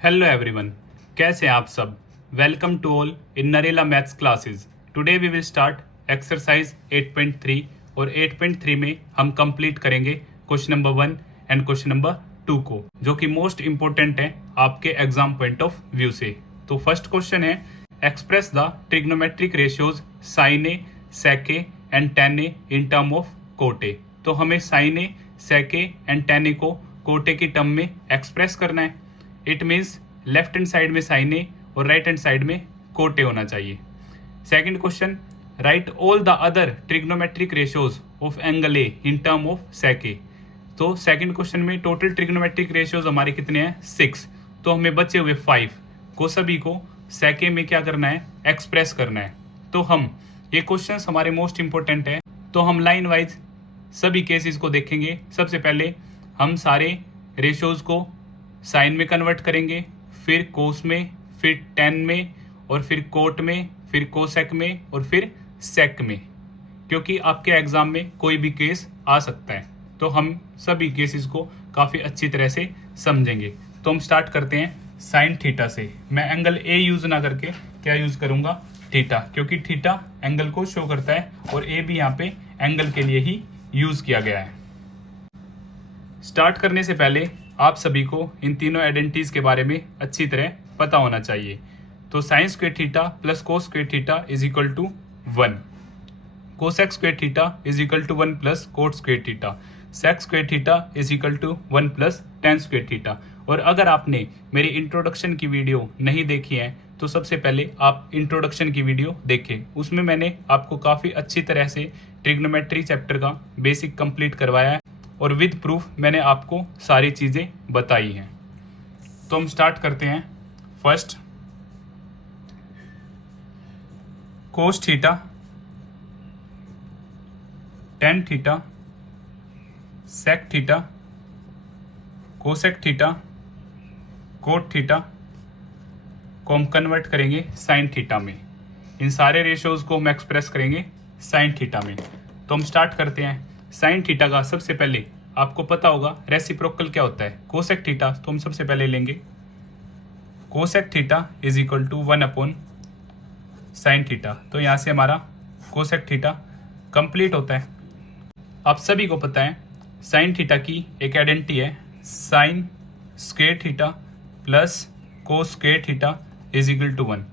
Hello everyone, कैसे हैं आप सब। Welcome to all in Narela maths classes. Today we will start exercise 8.3 और 8.3 में हम कंप्लीट करेंगे question number 1 and question number 2 को, जो कि मोस्ट इंपॉर्टेंट है आपके एग्जाम पॉइंट ऑफ व्यू से। तो फर्स्ट क्वेश्चन है, express the trigonometric ratios sine A, sec A and tan A in term of cot A. तो हमें sine A, sec A and tan A को cot A की term में express करना है। It means left hand side में sine A और right hand side में कोट ए होना चाहिए। Second question, right all the other trigonometric ratios of angle A in term of sec ए। तो सेकंड क्वेश्चन में टोटल ट्रिग्नोमेट्रिक रेशियोज हमारे कितने हैं, 6। तो हमें बचे हुए 5 को सभी को सेक ए में क्या करना है, एक्सप्रेस करना है। तो हम ये क्वेश्चन हमारे मोस्ट इंपॉर्टेंट है, तो हम लाइन वाइज सभी केसेस को देखेंगे। सबसे पहले हम सारे रेशियोज को साइन में कन्वर्ट करेंगे, फिर कोस में, फिर टेन में, और फिर कोट में, फिर कोसेक में, और फिर सेक में, क्योंकि आपके एग्जाम में कोई भी केस आ सकता है। तो हम सभी केसेस को काफ़ी अच्छी तरह से समझेंगे। तो हम स्टार्ट करते हैं साइन थीटा से। मैं एंगल ए यूज़ ना करके क्या यूज़ करूँगा, थीटा, क्योंकि थीटा एंगल को शो करता है और ए भी यहाँ पे एंगल के लिए ही यूज़ किया गया है। स्टार्ट करने से पहले आप सभी को इन तीनों आइडेंटिटीज के बारे में अच्छी तरह पता होना चाहिए। तो sine square theta plus cos square theta is equal to 1, cosec square theta is equal to 1 plus cot square theta, sec square theta is equal to 1 plus tan square theta. और अगर आपने मेरी इंट्रोडक्शन की video नहीं देखी है तो सबसे पहले आप इंट्रोडक्शन की वीडियो देखें, उसमें मैंने आपको काफ़ी अच्छी तरह से ट्रिग्नोमेट्री चैप्टर का बेसिक कंप्लीट करवाया है और विद प्रूफ मैंने आपको सारी चीज़ें बताई हैं। तो हम स्टार्ट करते हैं। First, cos theta, tan theta, sec theta, cosec theta, cot theta को हम कन्वर्ट करेंगे साइन थीटा में। इन सारे रेशियोज को हम एक्सप्रेस करेंगे साइन थीटा में। तो हम स्टार्ट करते हैं। साइन थीटा का सबसे पहले आपको पता होगा रेसिप्रोकल क्या होता है, कोसेक थीटा। तो हम सबसे पहले लेंगे cosec theta is equal to 1 upon sine theta. तो यहाँ से हमारा कोसेक थीटा कंप्लीट होता है। आप सभी को पता है साइन थीटा की एक आइडेंटिटी है, sine square theta plus cos square theta is equal to 1।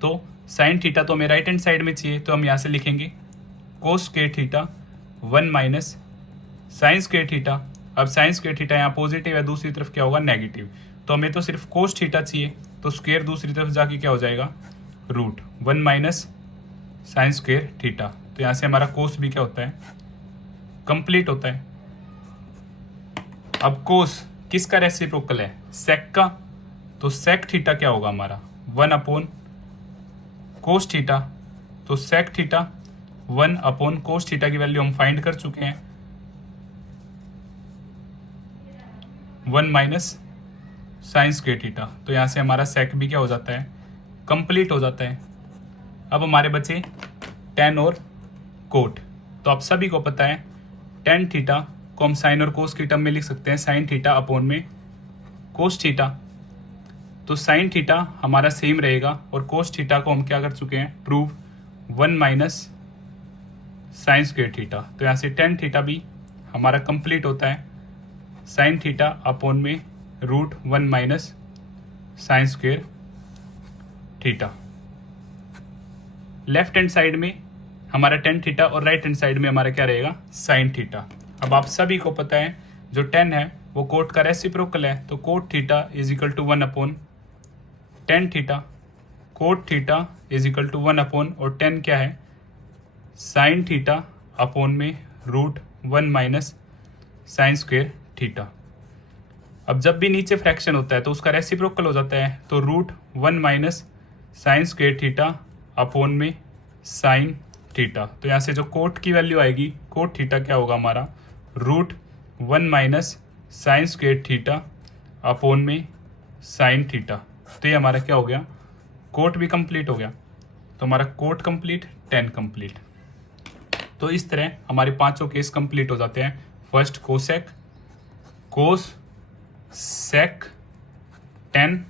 तो साइन थीटा तो हमें राइट हैंड साइड में चाहिए, तो हम यहाँ से लिखेंगे कोस square theta 1 minus sine square theta. अब साइन स्क्वायर थीटा यहाँ पॉजिटिव है, दूसरी तरफ क्या होगा, नेगेटिव। तो हमें तो सिर्फ कोस थीटा चाहिए, तो स्क्वायर दूसरी तरफ जाके क्या हो जाएगा, root 1 minus sine square theta. तो यहाँ से हमारा कोस भी क्या होता है, कंप्लीट होता है। अब कोस किसका रेसिप्रोकल है, सेक का। तो सेक थीटा क्या होगा हमारा, 1 अपॉन कोस थीटा। तो sec theta 1 upon cos theta की वैल्यू हम फाइंड कर चुके हैं, 1 माइनस साइन स्क्वायर थीटा। तो यहाँ से हमारा सेक भी क्या हो जाता है, कंप्लीट हो जाता है। अब हमारे बचे टेन और कोट। तो आप सभी को पता है टेन थीटा को हम साइन और कोस की टर्म में लिख सकते हैं, साइन थीटा अपॉन में कोस थीटा। तो साइन थीटा हमारा सेम रहेगा और कोस थीटा को हम क्या कर चुके हैं, prove 1 minus sine square theta. तो यहाँ से टेन थीटा भी हमारा कंप्लीट होता है, साइन थीटा अपॉन में root 1 minus sine square theta. Left hand side में हमारा टेन थीटा और राइट हैंड साइड में हमारा क्या रहेगा, साइन थीटा। अब आप सभी को पता है जो टेन है वो कोट का रेसिप्रोकल है, तो cot theta is equal to 1 upon tan theta. Cot theta is equal to 1 upon, और टेन क्या है, साइन थीटा अपॉन में root 1 minus sine square theta. अब जब भी नीचे फ्रैक्शन होता है तो उसका रेसिप्रोकल हो जाता है, तो root 1 minus sine square theta upon में साइन थीटा। तो यहाँ से जो कोट की वैल्यू आएगी, कोट थीटा क्या होगा हमारा, root 1 minus sine square theta upon में साइन थीटा। तो ये हमारा क्या हो गया, कोट भी कंप्लीट हो गया। तो हमारा कोट कंप्लीट, टेन कंप्लीट। तो इस तरह हमारे पांचों केस कंप्लीट हो जाते हैं। फर्स्ट कोसेक, कोस, सेक, टेन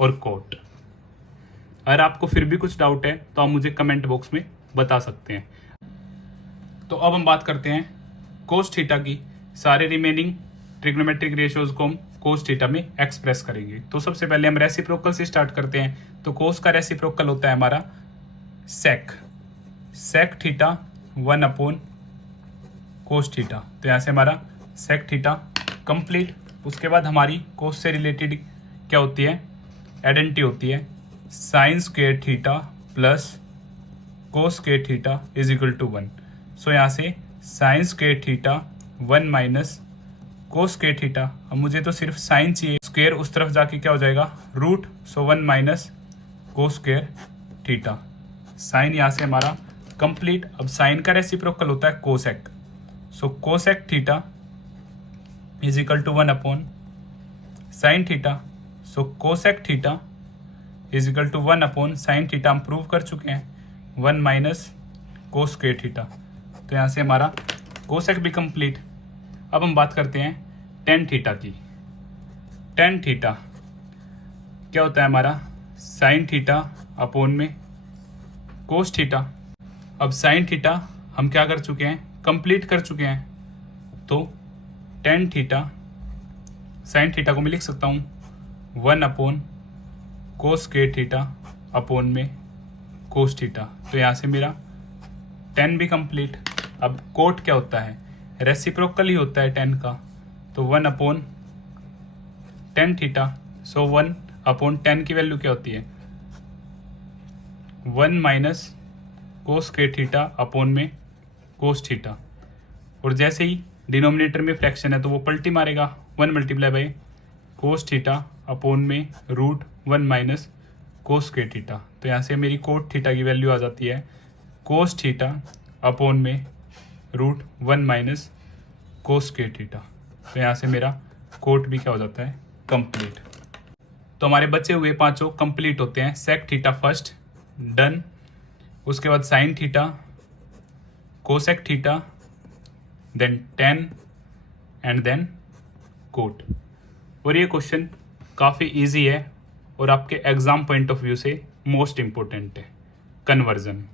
और कोट। अगर आपको फिर भी कुछ डाउट है तो आप मुझे कमेंट बॉक्स में बता सकते हैं। तो अब हम बात करते हैं कोस थीटा की। सारे रिमेनिंग ट्रिग्नोमेट्रिक रेशियोज को हम कोस थीटा में एक्सप्रेस करेंगे। तो सबसे पहले हम रेसिप्रोकल से स्टार्ट करते हैं। तो कोस का रेसिप्रोकल होता है हमारा सेक थीटा 1 कोस थीटा। तो यहाँ से हमारा सेक थीटा कंप्लीट। उसके बाद हमारी कोस से रिलेटेड क्या होती है, आइडेंटिटी होती है sine square theta plus cos square theta is equal to 1। So यहाँ से sine square theta 1 minus cos square theta. अब मुझे तो सिर्फ साइन चाहिए, स्क्वायर उस तरफ जाके क्या हो जाएगा root. So 1 minus cos square theta. Sine यहाँ से हमारा कंप्लीट। अब साइन का रेसिप्रोकल होता है cosec. So cosec theta is equal to 1 sine theta. So cosec theta is equal to 1 sine theta. हम प्रूव कर चुके हैं 1 माइनस कोस स्क्वायर थीटा। तो यहाँ से हमारा कोसेक भी कंप्लीट। अब हम बात करते हैं टेन थीटा की। टेन थीटा क्या होता है हमारा साइन थीटा अपोन में कोस थीटा। अब साइन थीटा हम क्या कर चुके हैं, कंप्लीट कर चुके हैं। तो टेन थीटा साइन थीटा को मैं लिख सकता हूँ 1 कोस स्क्वायर थीटा अपोन में कोस थीटा। तो यहाँ से मेरा 10 भी कंप्लीट। अब कोट क्या होता है, रेसिप्रोकल ही होता है 10 का। तो 1/10 थीटा। सो 1/10 की वैल्यू क्या होती है 1 minus cos square theta upon में कोस थीटा। और जैसे ही डिनोमिनेटर में फ्रैक्शन है तो वो पलटी मारेगा 1 multiply by cos theta upon में root 1 minus cos square theta. तो यहाँ से मेरी कोट थीटा की वैल्यू आ जाती है कोस थीटा अपोन में root 1 minus cos square theta. तो यहाँ से मेरा कोट भी क्या हो जाता है कंप्लीट। तो हमारे बचे हुए पांचों कंप्लीट होते हैं। सेक थीटा फर्स्ट डन, उसके बाद sine theta, cosec theta, then tan and then cot. और ये क्वेश्चन काफ़ी इजी है और आपके एग्जाम पॉइंट ऑफ व्यू से मोस्ट इम्पोर्टेंट है कन्वर्जन।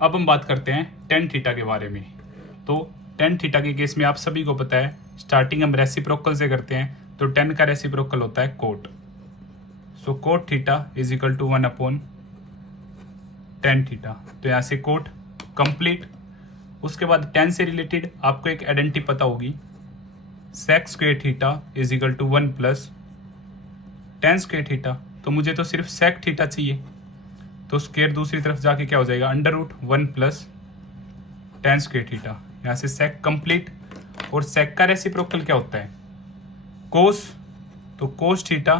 अब हम बात करते हैं टेन थीटा के बारे में। तो टेन थीटा के केस में आप सभी को पता है स्टार्टिंग हम रेसिप्रोकल से करते हैं। तो 10 का रेसिप्रोकल होता है cot. So cot theta is equal to 1/10 theta. तो यहाँ से कोट कंप्लीट। उसके बाद 10 से रिलेटेड आपको एक आइडेंटिटी पता होगी sec square theta is equal to 1 plus tan square theta. तो मुझे तो सिर्फ सेक थीटा चाहिए, तो स्क्वायर दूसरी तरफ जाके क्या हो जाएगा under root 1 plus tan square theta. यहाँ से सेक कंप्लीट। और सेक का रेसिप्रोकल क्या होता है कोस। तो कोस थीटा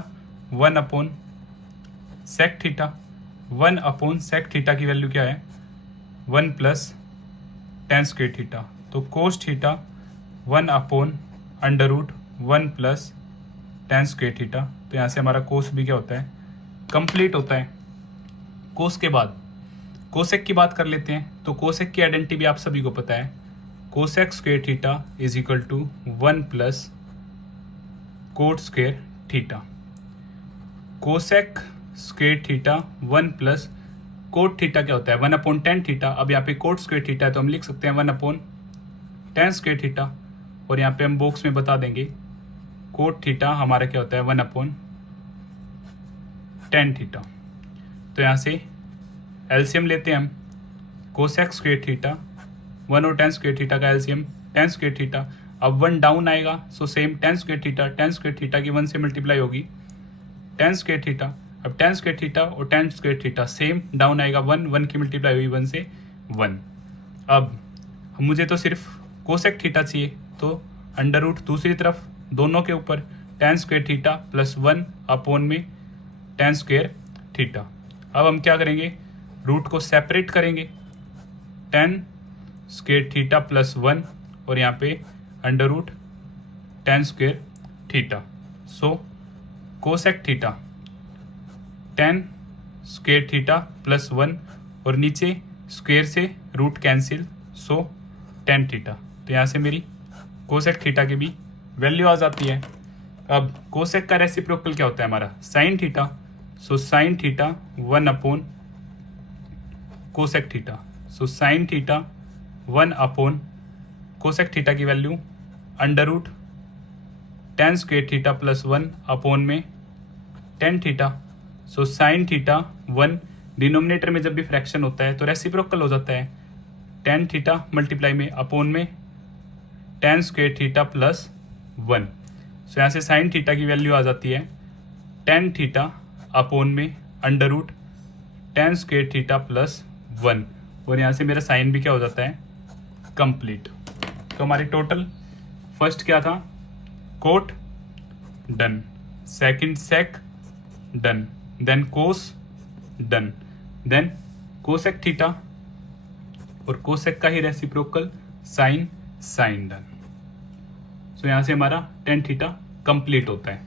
1/सेक थीटा। 1/सेक थीटा की वैल्यू क्या है 1 प्लस टेन स्क्वायर थीटा। तो cos theta 1/√1 plus tan square theta. तो यहाँ से हमारा कोस भी क्या होता है कंप्लीट होता है। कोस के बाद कोसेक की बात कर लेते हैं। तो कोसेक की आइडेंटिटी भी आप सभी को पता है cosec square theta is equal to 1 plus cot square theta. Cosec square theta 1 plus cot theta क्या होता है 1/10 थीटा। अब यहाँ पे कोट स्क्वायर थीटा है तो हम लिख सकते हैं 1/10 स्क्वायर थीटा। और यहाँ पे हम बॉक्स में बता देंगे कोट थीटा हमारा क्या होता है 1/10 थीटा। तो यहाँ से एलसीएम लेते हैं हम कोसेक स्क्वायर थीटा 1 और 10 स्क्वायर थीटा का एलसीएम 10 स्क्वायर थीटा। अब 1 डाउन आएगा सो सेम 10 स्क्वायर थीटा की 1 से मल्टीप्लाई होगी 10 स्क्वायर थीटा। अब 10 स्क्वायर थीटा और 10 स्क्वायर थीटा सेम डाउन आएगा 1 की मल्टीप्लाई हुई 1 से 1। अब मुझे तो सिर्फ कोसेक थीटा चाहिए, तो अंडर रूट दूसरी तरफ दोनों के ऊपर 10 स्क्वायर थीटा प्लस 1 अपोन में 10 स्क्वायर थीटा। अब हम क्या करेंगे रूट को सेपरेट करेंगे 10 स्क्वायर थीटा प्लस 1 और यहाँ पे under root 10 square theta. So cosec theta 10 square theta plus 1 और नीचे स्क्वायर से रूट कैंसिल सो 10 थीटा। तो यहाँ से मेरी कोसेक थीटा की भी वैल्यू आ जाती है। अब कोसेक का रेसिप्रोकल क्या होता है हमारा, sine theta. So sine theta 1 upon cosec theta. So sine theta 1 upon cosec theta की value under root tan square theta plus 1 upon में tan theta. So sine theta 1 denominator में जब भी फ्रैक्शन होता है तो रेसिप्रोकल हो जाता है, टेन थीटा मल्टीप्लाई में अपॉन में tan square theta plus 1। So यहाँ से साइन थीटा की वैल्यू आ जाती है टेन थीटा अपॉन में under root tan square theta plus 1, और यहाँ से मेरा साइन भी क्या हो जाता है, कंप्लीट। तो हमारी टोटल फर्स्ट क्या था, कोट डन, सेकंड सेक डन, देन कोस डन, देन कोसेक थीटा और कोसेक का ही रेसिप्रोकल साइन, साइन डन। सो यहाँ से हमारा टेन थीटा कंप्लीट होता है।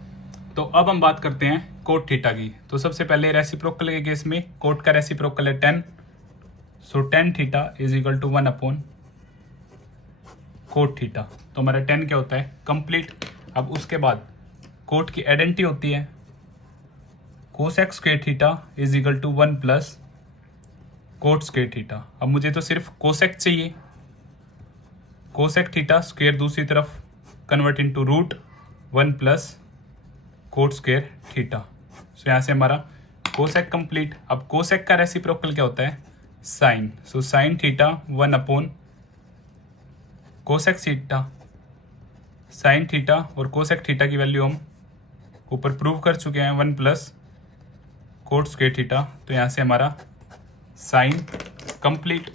तो अब हम बात करते हैं कोट थीटा की। तो सबसे पहले रेसिप्रोकल के केस में कोट का रेसिप्रोकल है 10। So tan theta is equal to 1 upon cot theta. तो हमारा 10 क्या होता है, कंप्लीट। अब उसके बाद कोट की आइडेंटिटी होती है cosec square theta is equal to 1 plus cot square theta. अब मुझे तो सिर्फ कोसेक चाहिए, कोसेक थीटा स्क्वेयर दूसरी तरफ convert into root 1 plus cot square theta. So यहाँ से हमारा कोसेक कंप्लीट। अब कोसेक का रेसिप्रोकल क्या होता है, sine. So sine theta 1 upon cosec theta, sine theta और कोसेक थीटा की वैल्यू हम ऊपर प्रूव कर चुके हैं 1 प्लस कोट स्क्वेयर थीटा। तो यहाँ से हमारा साइन कंप्लीट।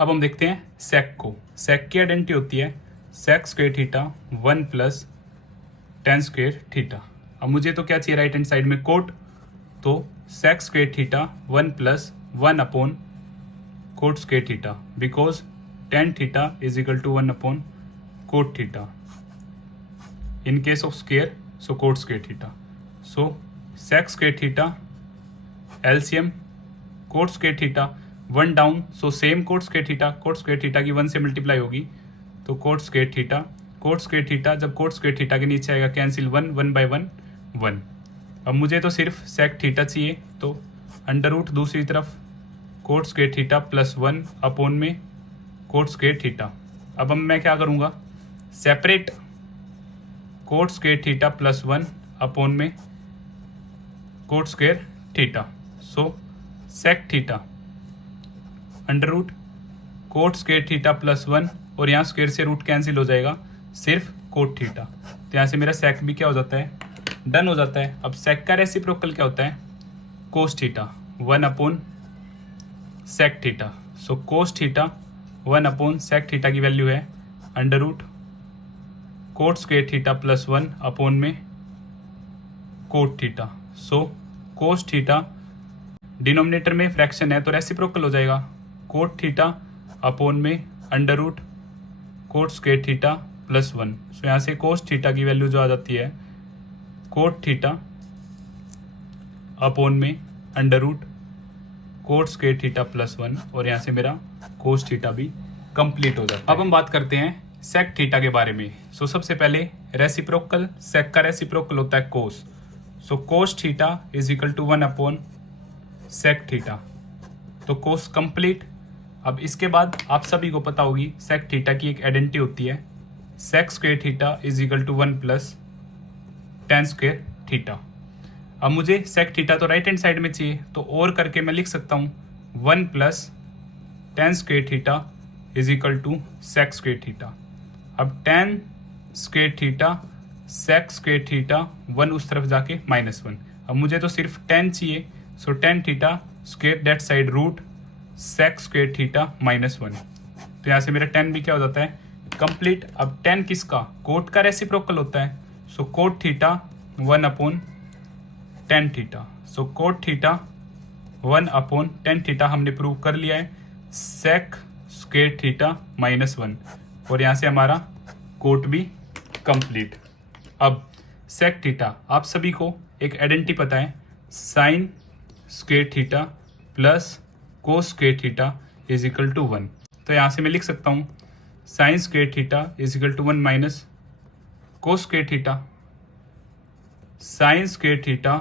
अब हम देखते हैं सेक को। सेक की आइडेंटिटी होती है sec square theta 1 plus tan square theta. अब मुझे तो क्या चाहिए राइट हैंड साइड में कोट, तो sec square theta 1 plus 1 upon cot square theta, because tan theta is equal to 1 upon cot theta in case of square, so cot square theta. So sec square theta LCM cot square theta 1 down, so same cot square theta की 1 से multiply होगी, तो coat square theta जब coat square theta के नीचे आएगा cancel 1 bye 1 1। अब मुझे तो सिर्फ सेक थीटा चाहिए, तो अंडर रूट दूसरी तरफ cot square theta plus 1 upon में कोट स्क्वेयर थीटा। अब मैं क्या करूँगा, separate cot square theta plus 1 upon में cot square theta. So sec theta under root cot square theta plus 1, और यहाँ स्क्वेयर से रूट कैंसिल हो जाएगा, सिर्फ कोट थीटा। तो यहाँ से मेरा सेक भी क्या हो जाता है, डन हो जाता है। अब सेक का रेसिप्रोकल क्या होता है, cos theta 1 upon sec theta. So cos theta 1 upon sec theta की वैल्यू है under root cot square theta plus 1 upon में cot theta. So cos theta denominator में फ्रैक्शन है तो रेसिप्रोकल हो जाएगा, कोट थीटा अपॉन में under root cot square theta plus 1। So यहाँ से कोस थीटा की वैल्यू जो आ जाती है कोट थीटा अपॉन में under root cot square theta plus 1, और यहाँ से मेरा कोस थीटा भी कंप्लीट हो जाता है। अब हम बात करते हैं सेक थीटा के बारे में। सो सबसे पहले रेसिप्रोकल, सेक का रेसिप्रोकल होता है cos. So cos theta is equal to 1 upon sec theta, तो कोस कंप्लीट। अब इसके बाद आप सभी को पता होगी सेक थीटा की एक आइडेंटिटी होती है sec square theta is equal to 1 plus tan square theta. अब मुझे सेक थीटा तो राइट हैंड साइड में चाहिए, तो और करके मैं लिख सकता हूँ 1 plus tan square theta is equal to sec square theta. अब tan square theta sec square theta 1 उस तरफ जाके -1। अब मुझे तो सिर्फ 10 चाहिए, so tan theta square that side root sec square theta -1। तो यहाँ से मेरा 10 भी क्या हो जाता है, कंप्लीट। अब 10 किसका, कोट का रेसिप्रोकल होता है। So cot theta 1 upon tan theta. So cot theta 1 upon tan theta हमने प्रूव कर लिया है सेक स्क्वेयर थीटा -1, और यहाँ से हमारा कोट भी कंप्लीट। अब सेक थीटा आप सभी को एक आइडेंटिटी पता है sine square theta plus cos square theta is equal to 1। तो यहाँ से मैं लिख सकता हूँ sine square theta is equal to 1 minus cos square theta sine square theta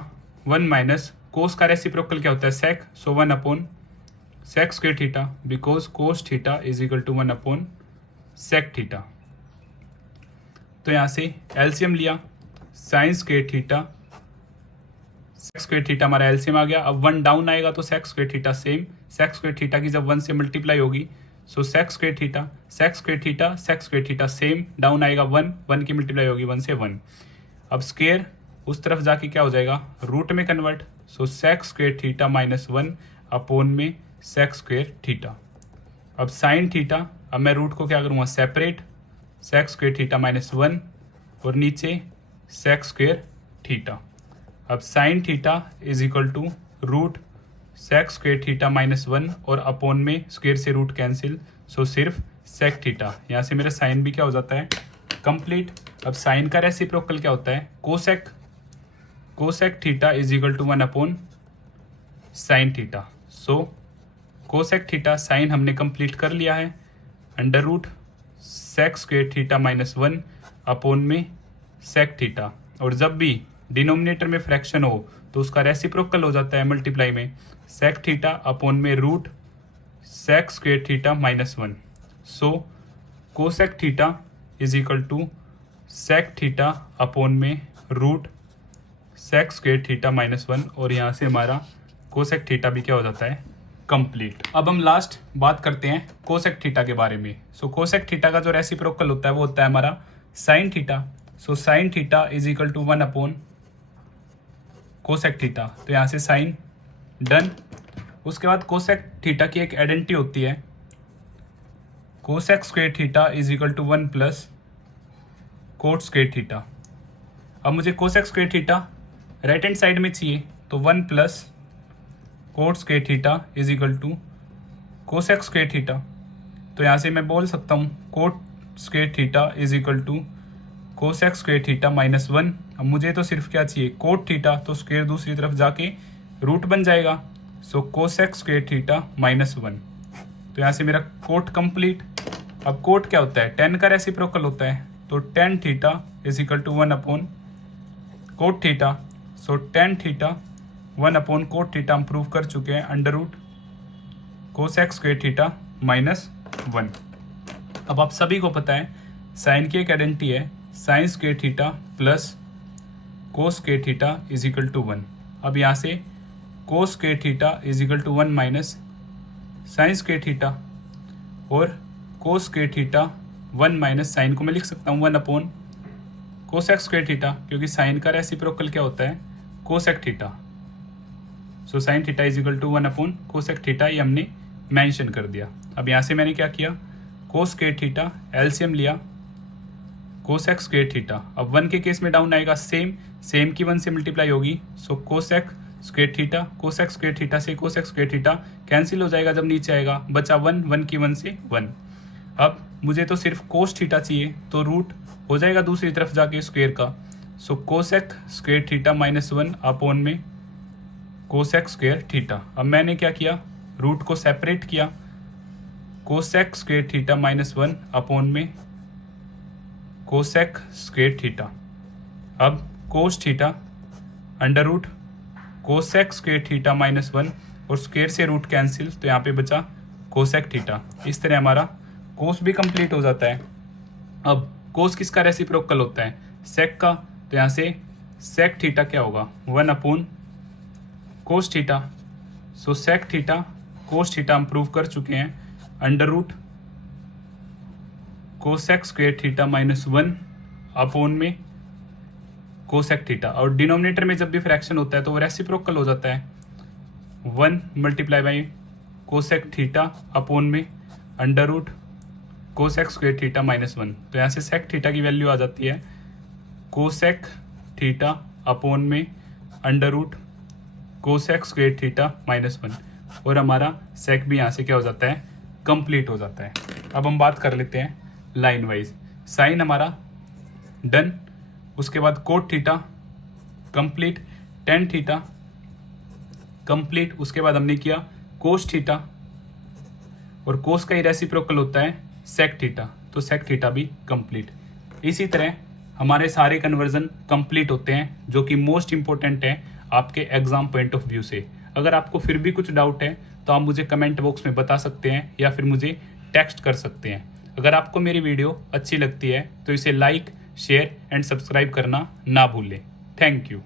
1 minus cos का रेसिप्रोकल क्या होता है sec, so 1 upon sec square theta because cos theta is equal to 1 upon sec theta. तो यहाँ से LCM लिया sine square theta sec square theta हमारा LCM आ गया। अब 1 डाउन आएगा तो sec square theta same, sec square theta की जब 1 से मल्टीप्लाई होगी so sec square theta sec square theta sec square theta same, down आएगा 1 की मल्टीप्लाई होगी 1 से 1। अब स्क्वायर उस तरफ जाके क्या हो जाएगा रूट में convert, so sec square theta minus 1 upon में सेक स्क्वायर थीटा। अब साइन थीटा, अब मैं रूट को क्या करूँगा separate, sec square theta minus 1 और नीचे सेक स्क्वायर थीटा। अब sine theta is equal to root sec square theta minus 1 और अपॉन में स्क्वायर से रूट कैंसिल, सो सिर्फ सेक थीटा। यहाँ से मेरा साइन भी क्या हो जाता है कंप्लीट। अब साइन का रेसिप्रोकल क्या होता है cosec, cosec theta is equal to 1 upon sine theta. So cosec theta sine हमने कंप्लीट कर लिया है, under root sec square theta minus 1 upon में सेक थीटा। और जब भी डिनोमिनेटर में फ्रैक्शन हो तो उसका रेसिप्रोकल हो जाता है मल्टीप्लाई में, सेक थीटा अपॉन में root sec square theta minus 1। So cosec theta is equal to sec theta upon में root sec square theta minus 1 और यहाँ से हमारा कोसेक थीटा भी क्या हो जाता है कंप्लीट। अब हम लास्ट बात करते हैं कोसेक थीटा के बारे में। सो कोसेक थीटा का जो रेसिप्रोकल होता है वो होता है हमारा sine theta. So sine theta is equal to 1 upon cosec theta. तो यहाँ से साइन डन। उसके बाद कोसेक थीटा की एक आइडेंटिटी होती है cosec square theta is equal to 1 plus cot square theta. अब मुझे cosec square theta right hand side में चाहिए तो 1 plus cot square theta is equal to cosec square theta. तो यहाँ से मैं बोल सकता हूँ cot square theta is equal to cosec square theta minus 1। अब मुझे तो सिर्फ क्या चाहिए कोट थीटा, तो स्क्वायर दूसरी तरफ जाके रूट बन जाएगा, सो कोसेक स्क्वायर थीटा माइनस 1। तो यहाँ से मेरा कोट कंप्लीट। अब कोट क्या होता है 10 का रेसिप्रोकल होता है, तो tan theta is equal to 1 upon cot theta. So tan theta 1 upon cot theta हम प्रूव कर चुके हैं under root cosec square theta minus 1। अब आप सभी को पता है साइन की एक आइडेंटिटी है sine square theta plus cos square theta is equal to 1। अब यहाँ से cos square theta is equal to 1 minus sine square theta और cos square theta 1 minus sine को मैं लिख सकता हूँ 1 अपॉन कोसेक स्क्वायर थीटा, क्योंकि साइन का रेसिप्रोकल क्या होता है cosec theta. So sine theta is equal to 1 upon cosec theta, ये हमने मेंशन कर दिया। अब यहाँ से मैंने क्या किया कोस स्क्वायर थीटा एलसीएम लिया कोसेक स्क्वायर थीटा। अब 1 के केस में डाउन आएगा सेम की 1 से मल्टीप्लाई होगी, so cosec square theta cosec square theta से कोसेक स्क्वायर थीटा कैंसिल हो जाएगा जब नीचे आएगा, बचा 1 की 1 से 1। अब मुझे तो सिर्फ कोस थीटा चाहिए, तो रूट हो जाएगा दूसरी तरफ जाके स्क्वायर का, so cosec square theta minus 1 upon में कोसेक स्क्वायर थीटा। अब मैंने क्या किया रूट को सेपरेट किया, cosec square theta minus 1 upon में कोसेक स्क्वायर थीटा। अब cos theta under root cosec square theta minus 1 और स्क्वायर से रूट कैंसिल, तो यहाँ पे बचा कोसेक थीटा। इस तरह हमारा कोस भी कंप्लीट हो जाता है। अब कोस किसका रेसिप्रोकल होता है सेक का, तो यहाँ से सेक थीटा क्या होगा 1 upon cos theta. So sec theta cos theta हम प्रूव कर चुके हैं under root cosec square theta minus 1 upon में कोसेक थीटा। और डिनोमिनेटर में जब भी फ्रैक्शन होता है तो वो रेसिप्रोकल हो जाता है 1 multiply by cosec theta upon में under root cosec square theta minus 1। तो यहाँ से सेक थीटा की वैल्यू आ जाती है कोसेक थीटा अपॉन में under root cosec square theta minus 1 और हमारा सेक भी यहाँ से क्या हो जाता है कंप्लीट हो जाता है। अब हम बात कर लेते हैं लाइन वाइज। साइन हमारा डन, उसके बाद cot theta complete, tan theta complete, उसके बाद हमने किया कोस थीटा और कोस का ही रेसिप्रोकल होता है सेक थीटा, तो सेक थीटा भी कंप्लीट। इसी तरह हमारे सारे कन्वर्जन कंप्लीट होते हैं, जो कि मोस्ट इंपॉर्टेंट है आपके एग्जाम पॉइंट ऑफ व्यू से। अगर आपको फिर भी कुछ डाउट है तो आप मुझे कमेंट बॉक्स में बता सकते हैं या फिर मुझे टेक्स्ट कर सकते हैं। अगर आपको मेरी वीडियो अच्छी लगती है तो इसे लाइक, शेयर एंड सब्सक्राइब करना ना भूलें। Thank you.